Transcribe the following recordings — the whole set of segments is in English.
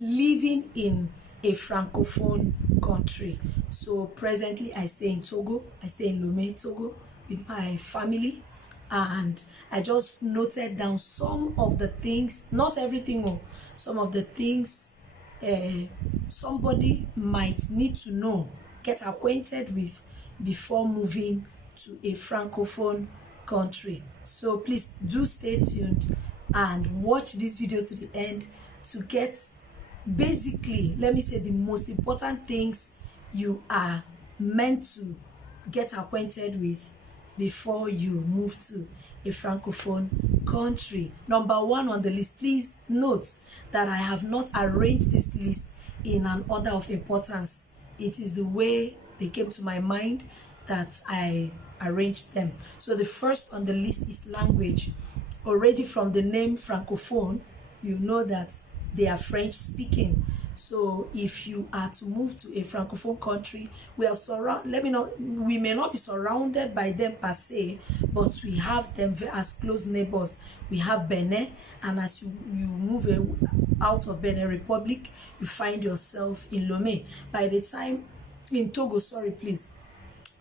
living in a francophone country. So presently I stay in Togo. I stay in Lomé, Togo with my family, and I just noted down some of the things, not everything, some of the things somebody might need to know, get acquainted with before moving to a francophone country. So please do stay tuned and watch this video to the end to get, basically, let me say, the most important things you are meant to get acquainted with before you move to a francophone country. Number one on the list, please note that I have not arranged this list in an order of importance. It is the way they came to my mind that I arranged them. So the first on the list is language. Already from the name francophone, you know that they are French speaking. So if you are to move to a francophone country, we are we may not be surrounded by them per se, but we have them as close neighbors. We have Benin, and as you move out of Benin Republic, you find yourself in Lomé. By the time in Togo, sorry, please.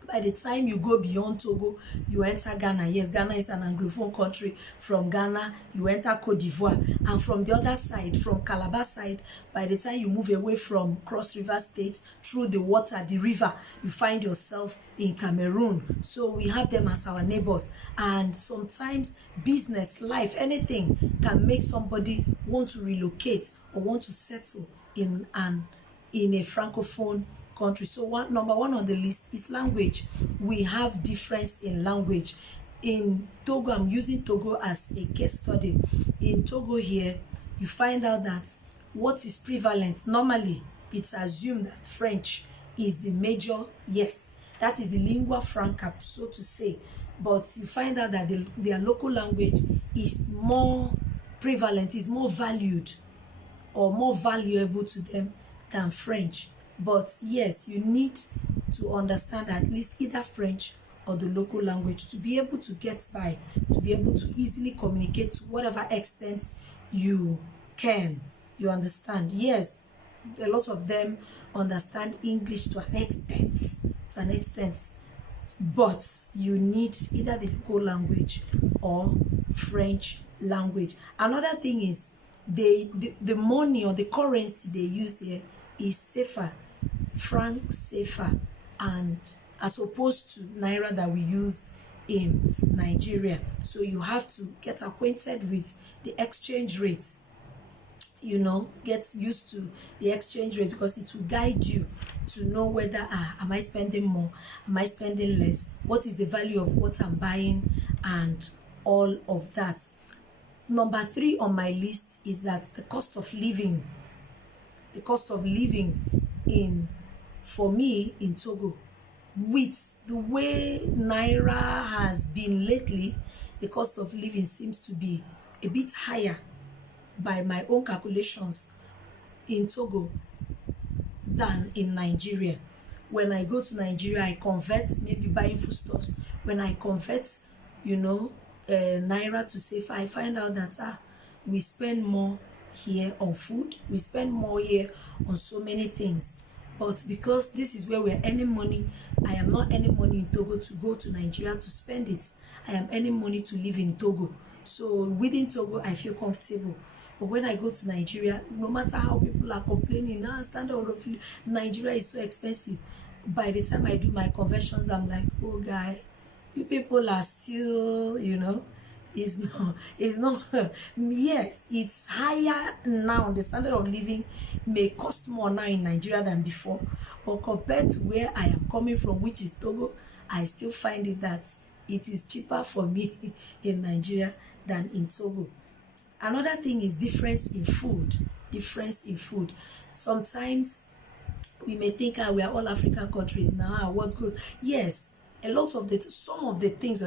By the time you go beyond Togo, you enter Ghana. Yes, Ghana is an Anglophone country. From Ghana, you enter Cote d'Ivoire. And from the other side, from Calabar side, by the time you move away from Cross River State, through the water, the river, you find yourself in Cameroon. So we have them as our neighbors. And sometimes business, life, anything can make somebody want to relocate or want to settle in a francophone country. So number one on the list is language. We have difference in language. In Togo, I'm using Togo as a case study. In Togo here, you find out that what is prevalent, normally it's assumed that French is the major, yes, that is the lingua franca, so to say. But you find out that their local language is more prevalent, is more valued or more valuable to them than French. But yes, you need to understand at least either French or the local language to be able to get by, to be able to easily communicate to whatever extent you can. You understand? Yes, a lot of them understand English to an extent, but you need either the local language or French language. Another thing is the money or the currency they use here is safer, franc safer, and as opposed to naira that we use in Nigeria. So you have to get acquainted with the exchange rates, get used to the exchange rate, because it will guide you to know whether am I spending more, am I spending less, what is the value of what I'm buying, and all of that. Number 3 on my list is that the cost of living for me in Togo, with the way naira has been lately, the cost of living seems to be a bit higher by my own calculations in Togo than in Nigeria. When I go to Nigeria, I convert, maybe buying foodstuffs. When I convert, naira to safe, I find out that we spend more here on food, we spend more here on so many things. But because this is where we're earning money, I am not earning money in Togo to go to Nigeria to spend it. I am earning money to live in Togo. So within Togo, I feel comfortable. But when I go to Nigeria, no matter how people are complaining, standard of Nigeria is so expensive, by the time I do my conversions, I'm like, oh guy, you people are still, it's not yes, it's higher now. The standard of living may cost more now in Nigeria than before, but compared to where I am coming from, which is Togo, I still find it that it is cheaper for me in Nigeria than in Togo. Another thing is difference in food. Sometimes we may think we are all African countries now, what goes. Yes, a lot of the things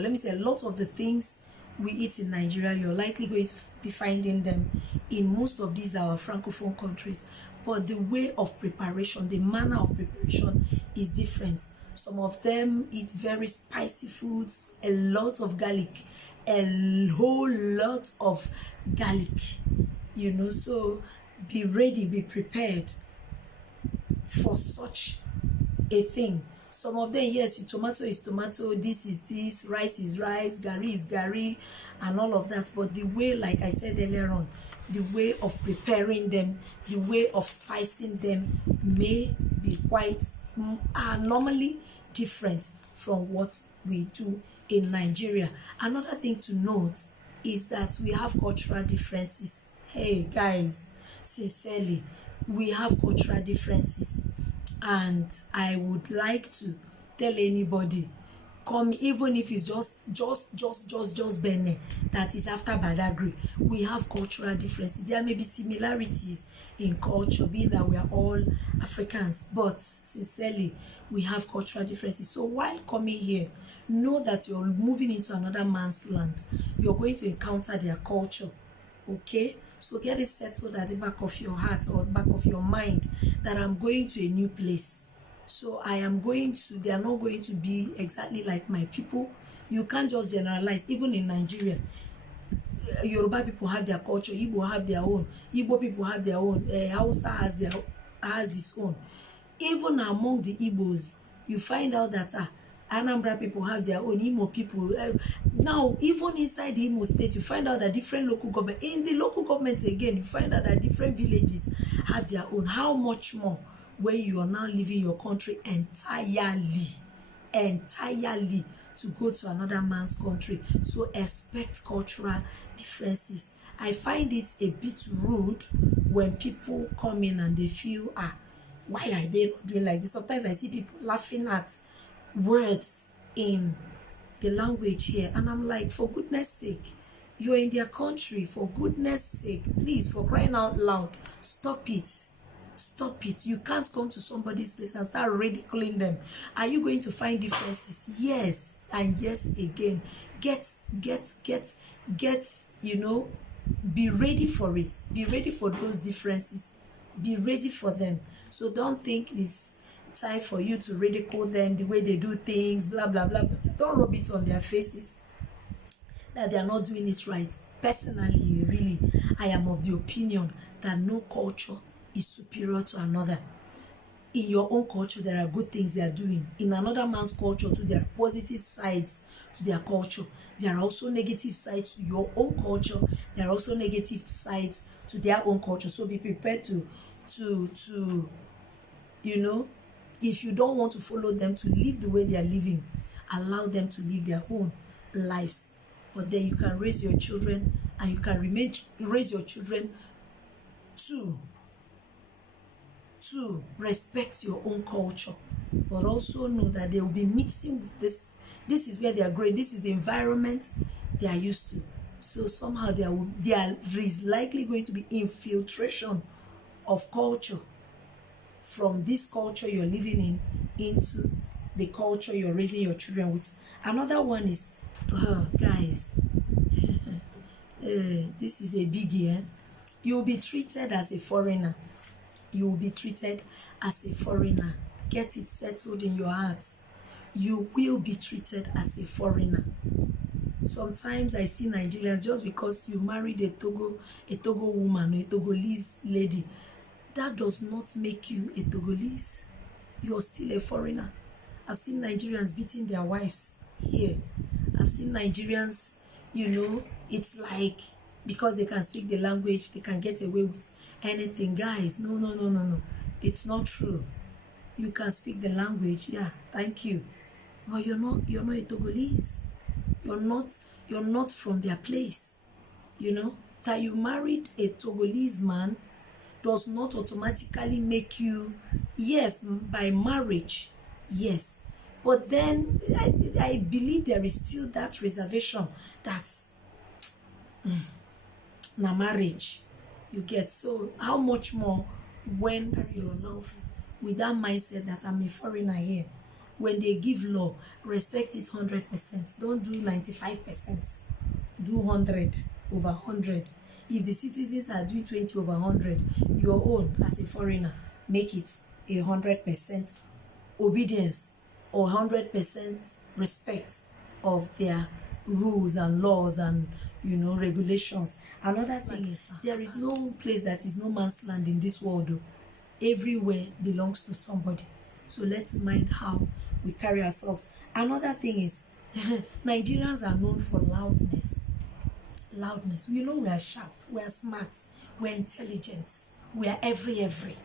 we eat in Nigeria, you're likely going to be finding them in most of these our francophone countries. But the way of preparation, the manner of preparation is different. Some of them eat very spicy foods, a lot of garlic, a whole lot of garlic, so be ready, be prepared for such a thing. Some of them, yes, tomato is tomato, this is this, rice is rice, gari is gari, and all of that. But the way, like I said earlier on, the way of preparing them, the way of spicing them may be quite normally different from what we do in Nigeria. Another thing to note is that we have cultural differences. Hey guys, sincerely, we have cultural differences, and I would like to tell anybody, come, even if it's just Benin that is after Badagry, we have cultural differences. There may be similarities in culture, being that we are all Africans, but sincerely, we have cultural differences. So while coming here, know that you're moving into another man's land. You're going to encounter their culture, okay? So get it settled at the back of your heart or back of your mind that I'm going to a new place. So I am going to, they are not going to be exactly like my people. You can't just generalize. Even in Nigeria, Yoruba people have their culture, Igbo have their own, Igbo people have their own, Hausa has its own. Even among the Igbos, you find out that Anambra people have their own, Imo people. Now, even inside the Imo state, you find out that different local government, in the local government again, you find out that different villages have their own. How much more when you are now leaving your country entirely to go to another man's country? So expect cultural differences. I find it a bit rude when people come in and they feel, why are they not doing like this? Sometimes I see people laughing at words in the language here, and I'm like, for goodness sake, you're in their country, for goodness sake, please, for crying out loud, stop it. Stop it. You can't come to somebody's place and start ridiculing them. Are you going to find differences? Yes, and yes again. Get, you know, be ready for it. Be ready for those differences. Be ready for them. So don't think it's time for you to ridicule them, the way they do things, blah, blah, blah, blah. Don't rub it on their faces that they are not doing it right. Personally, really, I am of the opinion that no culture is superior to another. In your own culture, there are good things they are doing. In another man's culture too, there are positive sides to their culture. There are also negative sides to your own culture. There are also negative sides to their own culture. So be prepared to you know, if you don't want to follow them to live the way they are living, allow them to live their own lives. But then you can raise your children, and you can raise your children to respect your own culture, but also know that they will be mixing with this. This is where they are growing. This is the environment they are used to. So somehow there is likely going to be infiltration of culture from this culture you're living in into the culture you're raising your children with. Another one is, guys, this is a biggie. You will be treated as a foreigner. You will be treated as a foreigner. Get it settled in your heart. You will be treated as a foreigner. Sometimes I see Nigerians, just because you married a Togo woman, a Togolese lady, that does not make you a Togolese. You're still a foreigner. I've seen Nigerians beating their wives here. I've seen Nigerians, you know, it's like because they can speak the language, they can get away with anything. Guys, no. It's not true. You can speak the language, yeah, thank you. But you're not a Togolese. You're not from their place. You know, that you married a Togolese man does not automatically make you, yes, by marriage, yes. But then I believe there is still that reservation that's na marriage, you get. So how much more when yourself with that mindset that I'm a foreigner here? When they give law, respect it 100%. Don't do 95%. Do 100 over 100. If the citizens are doing 20 over 100, your own as a foreigner, make it 100% obedience or 100% respect of their rules and laws and regulations. Another thing is, there is no place that is no man's land in this world though. Everywhere belongs to somebody. So let's mind how we carry ourselves. Another thing is, Nigerians are known for loudness. We know we are sharp, we are smart, we are intelligent, we are every.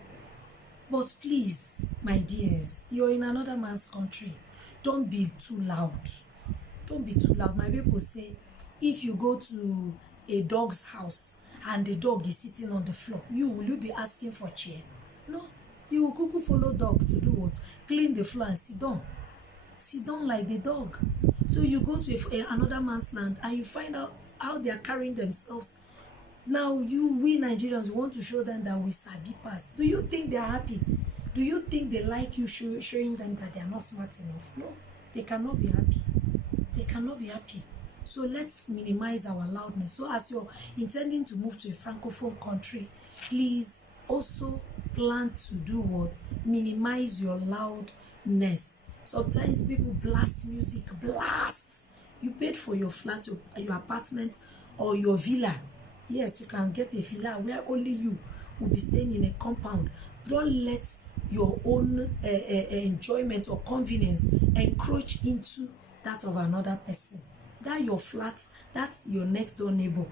But please, my dears, you're in another man's country. Don't be too loud. Don't be too loud. My people say, if you go to a dog's house and the dog is sitting on the floor, will you be asking for chair? No. You will quickly follow dog to do what? Clean the floor and sit down. Sit down like the dog. So you go to another man's land and you find out how they are carrying themselves. Now we Nigerians want to show them that we sabi pass. Do you think they are happy? Do you think they like you showing them that they are not smart enough? No, they cannot be happy. They cannot be happy. So let's minimize our loudness. So as you're intending to move to a Francophone country, please also plan to do what? Minimize your loudness. Sometimes people blast music, blast. You paid for your flat, your apartment, or your villa. Yes, you can get a villa where only you will be staying in a compound. Don't let your own enjoyment or convenience encroach into that of another person. That your flat, that's your next door neighbor,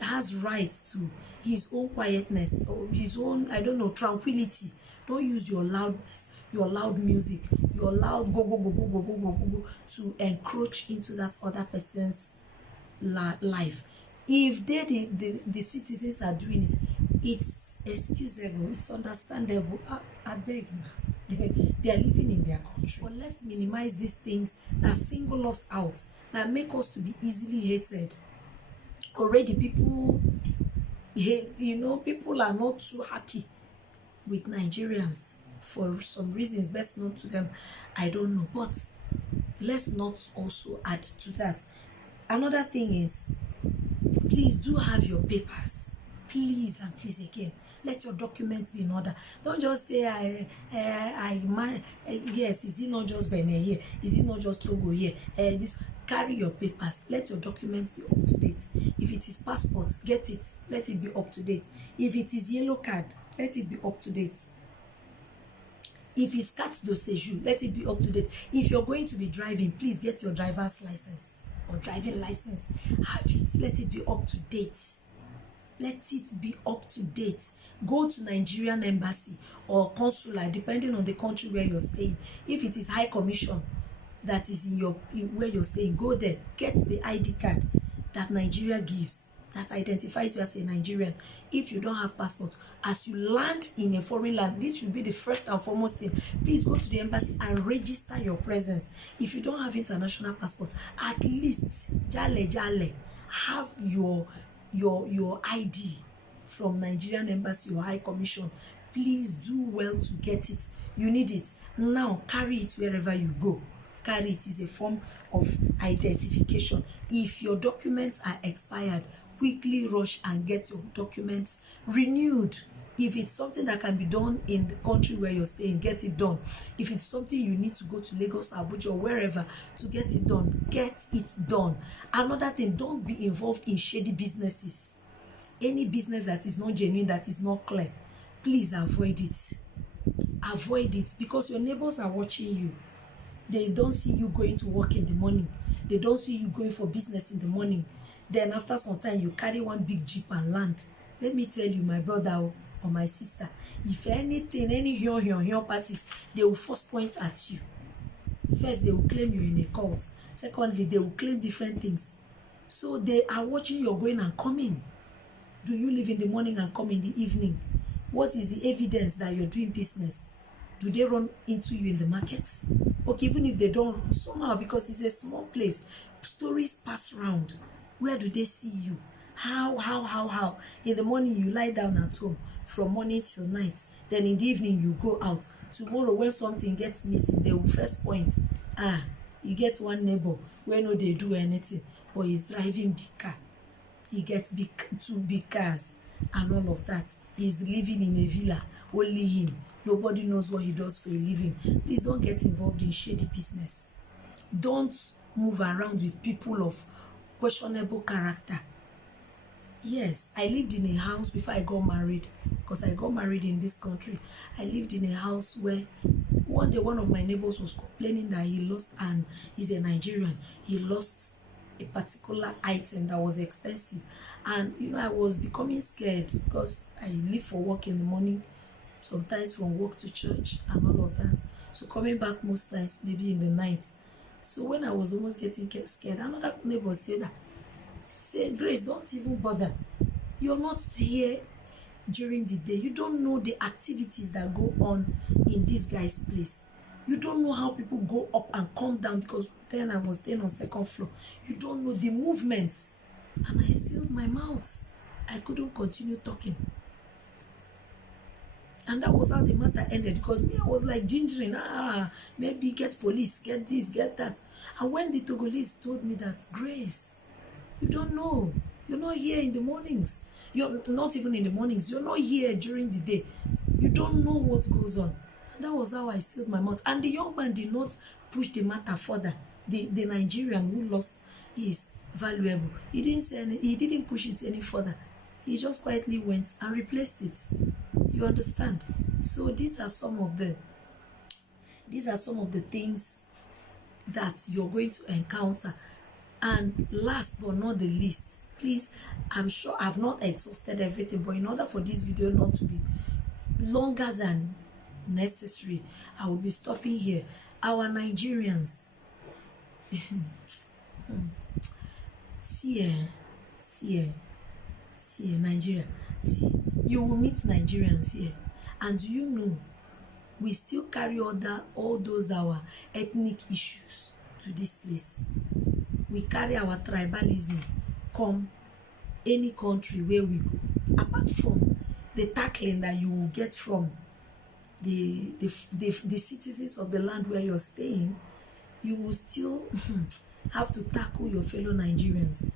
has right to his own quietness or his own, tranquility. Don't use your loudness, your loud music, your loud go to encroach into that other person's life. If the citizens are doing it, it's excusable, it's understandable. I beg now. They are living in their country. But let's minimize these things that single us out, that make us to be easily hated. Already people are not too happy with Nigerians for some reasons best known to them. I don't know. But let's not also add to that. Another thing is, please do have your papers. Please and please again, let your documents be in order. Don't just say yes, is it not just Benin here? Is it not just Togo here? Carry your papers. Let your documents be up to date. If it is passports, get it. Let it be up to date. If it is yellow card, let it be up to date. If it's carte de séjour, let it be up to date. If you're going to be driving, please get your driver's license or driving license. Have it. Let it be up to date. Let it be up to date. Go to Nigerian embassy or consular, depending on the country where you're staying. If it is High Commission that is in where you're staying, go there. Get the ID card that Nigeria gives that identifies you as a Nigerian. If you don't have passport, as you land in a foreign land, this should be the first and foremost thing. Please go to the embassy and register your presence. If you don't have international passport, at least jale have your ID from Nigerian embassy or High Commission. Please do well to get it. You need it now. Carry it wherever you go. Carry it. Is a form of identification. If your documents are expired, quickly rush and get your documents renewed. If it's something that can be done in the country where you're staying, get it done. If it's something you need to go to Lagos, Abuja, or wherever to get it done, get it done. Another thing, don't be involved in shady businesses. Any business that is not genuine, that is not clear, please avoid it. Avoid it, because your neighbors are watching you. They don't see you going to work in the morning. They don't see you going for business in the morning. Then after some time, you carry one big jeep and land. Let me tell you, my brother or my sister, if anything, any here passes, they will first point at you. First, they will claim you're in a cult. Secondly, they will claim different things. So they are watching you going and coming. Do you leave in the morning and come in the evening? What is the evidence that you're doing business? Do they run into you in the markets? Okay, even if they don't run, somehow, because it's a small place, stories pass round. Where do they see you? How? In the morning, you lie down at home from morning till night. Then in the evening, you go out. Tomorrow, when something gets missing, they will first point. You get one neighbor where no they do anything, but he's driving big car. He gets two big cars and all of that. He's living in a villa, only him. Nobody knows what he does for a living. Please don't get involved in shady business. Don't move around with people of questionable character. Yes, I lived in a house before I got married, because I got married in this country. I lived in a house where one day one of my neighbors was complaining that he lost, and he's a Nigerian, he lost a particular item that was expensive. And I was becoming scared because I leave for work in the morning, sometimes from work to church and all of that. So coming back most times maybe in the night. So when I was almost getting scared, another neighbor said that, say, Grace, don't even bother. You're not here during the day. You don't know the activities that go on in this guy's place. You don't know how people go up and come down, because then I was staying on second floor. You don't know the movements. And I sealed my mouth. I couldn't continue talking. And that was how the matter ended, because me, I was like gingering, maybe get police, get this, get that. And when the Togolese told me that, Grace, you don't know. You're not here in the mornings. You're not even in the mornings. You're not here during the day. You don't know what goes on. And that was how I sealed my mouth. And the young man did not push the matter further. The Nigerian who lost his valuable, he didn't say he didn't push it any further. He just quietly went and replaced it. You understand? So these are some of the things that you're going to encounter. And last but not the least, please, I'm sure I've not exhausted everything, but in order for this video not to be longer than necessary, I will be stopping here. Our Nigerians, see, Nigeria, see, you will meet Nigerians here, and do you know, we still carry all those our ethnic issues to this place. We carry our tribalism come any country where we go, apart from the tackling that you will get from the citizens of the land where you're staying. You will still have to tackle your fellow Nigerians.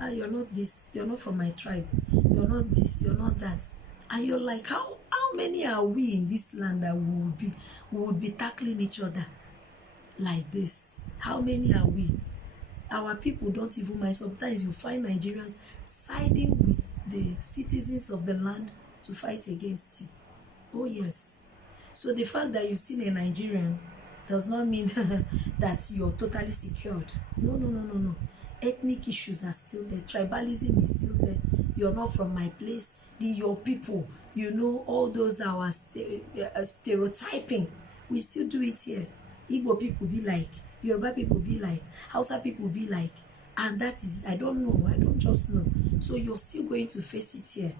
You're not this, you're not from my tribe, you're not this, you're not that. And you're like, how many are we in this land that we would be tackling each other like this? How many are we? Our people don't even mind. Sometimes you find Nigerians siding with the citizens of the land to fight against you. Oh yes. So the fact that you've seen a Nigerian does not mean that you're totally secured. No. Ethnic issues are still there. Tribalism is still there. You're not from my place. Your people, all those our stereotyping. We still do it here. Igbo people be like, Yoruba people be like, Hausa people be like, and that is, I don't know, I don't just know. So you're still going to face it here.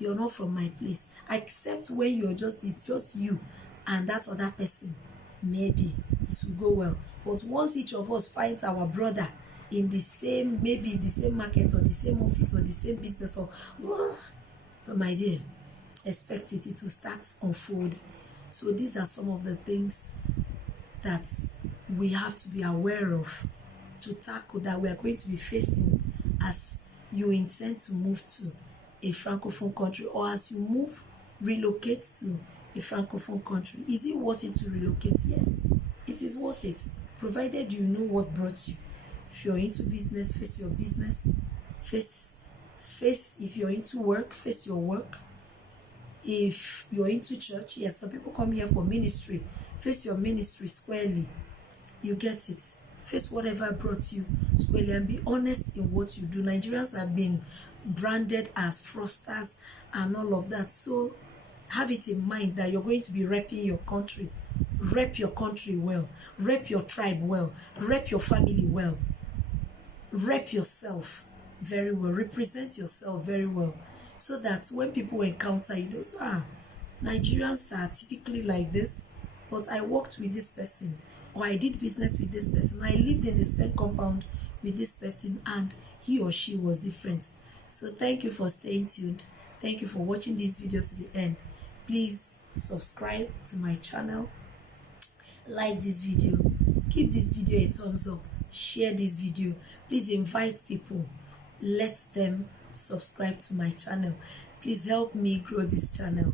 You're not from my place, except when it's just you and that other person. Maybe it will go well. But once each of us finds our brother in the same, maybe the same market or the same office or the same business, or my dear, expect it will start unfold. So these are some of the things that we have to be aware of to tackle, that we are going to be facing as you intend to move to a Francophone country, or as you relocate to a Francophone country. Is it worth it to relocate? Yes, it is worth it, provided you know what brought you. If you're into business, face your business. Face if you're into work, face your work. If you're into church, yes, some people come here for ministry. Face your ministry squarely. You get it. Face whatever brought you squarely and be honest in what you do. Nigerians have been branded as fraudsters and all of that. So have it in mind that you're going to be repping your country. Rep your country well. Rep your tribe well. Rep your family well. Rep yourself very well. Represent yourself very well. So that when people encounter you, they'll say, Nigerians are typically like this, but I worked with this person, or I did business with this person, I lived in the same compound with this person, and he or she was different. So thank you for staying tuned. Thank you for watching this video to the end. Please subscribe to my channel, like this video, give this video a thumbs up, share this video. Please invite people, let them subscribe to my channel. Please help me grow this channel.